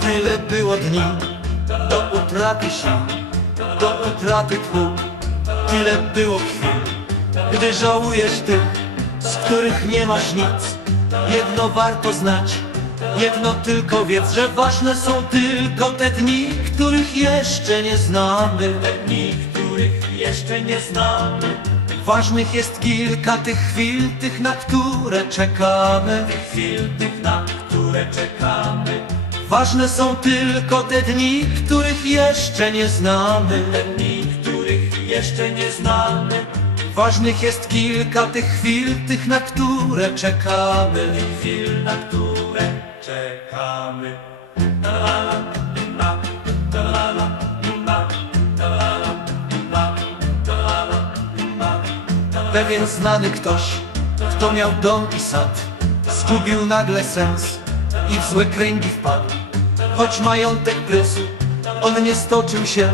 Tyle było dni do utraty sił, do utraty tchu. Tyle było chwil, gdy żałujesz tych, z których nie masz nic. Jedno warto znać, jedno tylko wiedz, że ważne są tylko te dni, których jeszcze nie znamy. Te dni, których jeszcze nie znamy. Ważnych jest kilka tych chwil, tych na które czekamy. Tych chwil, tych na które czekamy. Ważne są tylko te dni, których jeszcze nie znamy. Te dni, których jeszcze nie znamy. Ważnych jest kilka tych chwil, tych na które czekamy. Tych chwil, na które czekamy. Pewien znany ktoś, kto miał dom i sad, zgubił nagle sens i w złe kręgi wpadł. Choć majątek prysł, on nie stoczył się,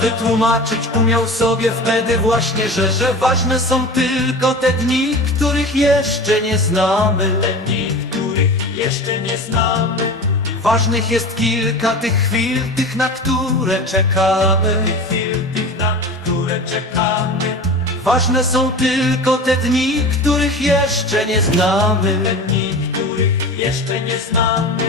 wytłumaczyć umiał sobie wtedy właśnie, że, że ważne są tylko te dni, których jeszcze nie znamy. Te dni, których jeszcze nie znamy. Ważnych jest kilka tych chwil, tych na które czekamy. Tych chwil, tych na które czekamy. Ważne są tylko te dni, których jeszcze nie znamy. Te dni, których jeszcze nie znamy.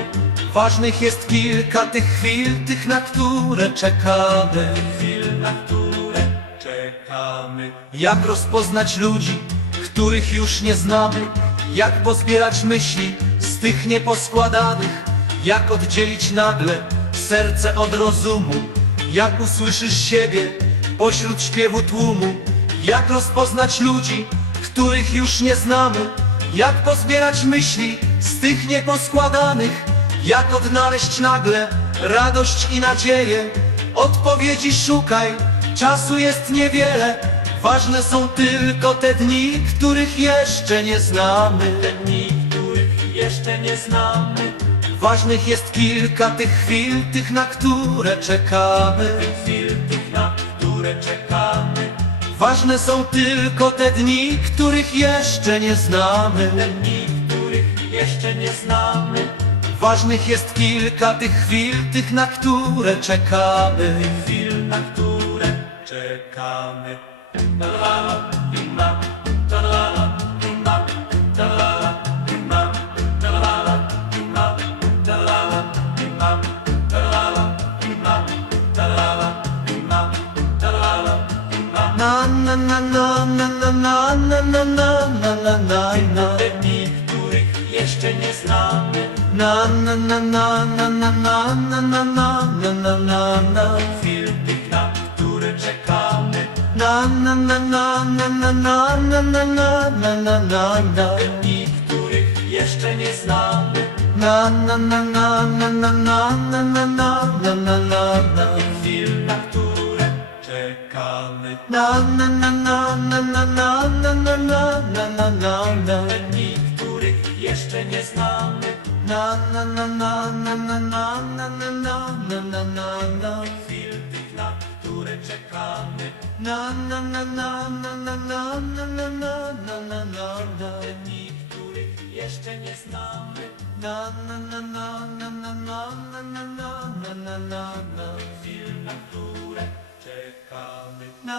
Ważnych jest kilka tych chwil, tych na które czekamy. Chwil, na które czekamy. Jak rozpoznać ludzi, których już nie znamy? Jak pozbierać myśli z tych nieposkładanych? Jak oddzielić nagle serce od rozumu? Jak usłyszysz siebie pośród śpiewu tłumu? Jak rozpoznać ludzi, których już nie znamy? Jak pozbierać myśli z tych nieposkładanych? Jak odnaleźć nagle radość i nadzieję? Odpowiedzi szukaj, czasu jest niewiele. Ważne są tylko te dni, których jeszcze nie znamy. Te dni, których jeszcze nie znamy. Ważnych jest kilka tych chwil, tych na które czekamy. Tych chwil, tych na które czekamy. Ważne są tylko te dni, których jeszcze nie znamy. Te dni, których jeszcze nie znamy. Ważnych jest kilka tych chwil, tych na które czekamy. Tych chwil, na które czekamy. Na na na na na na na na na na na na na na dni, których jeszcze nie znamy Na na na na na na na na na na na na na na Chwil na które Na na na na na na na na na na na na na na dni, których jeszcze nie znamy Na na na na na na na na na na na na na Chwil, na czekamy Na na na na na na na na na na na na na na dni, których jeszcze nie znamy Na na na na na na na na na na na na na na Chwil tych, na które czekamy Na na na na na na na na na na na na na na dni, których jeszcze nie znamy Na na na na na na na na na na na na na Chwil, na które Um, no.